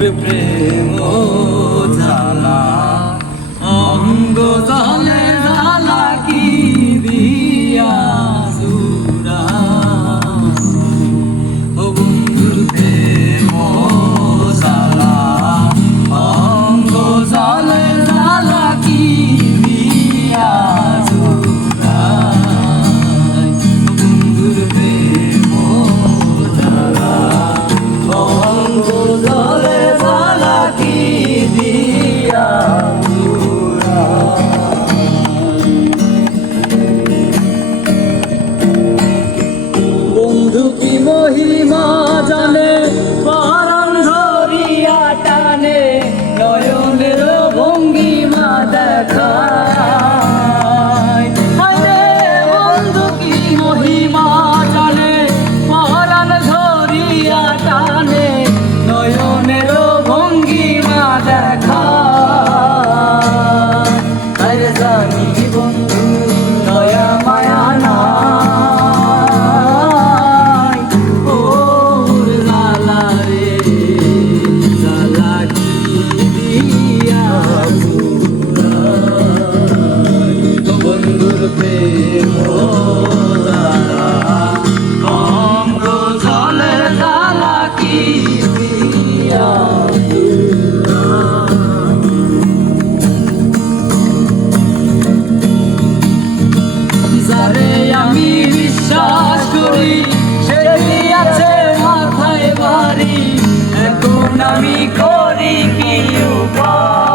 Meu primo. não. আমি করি কি উপায়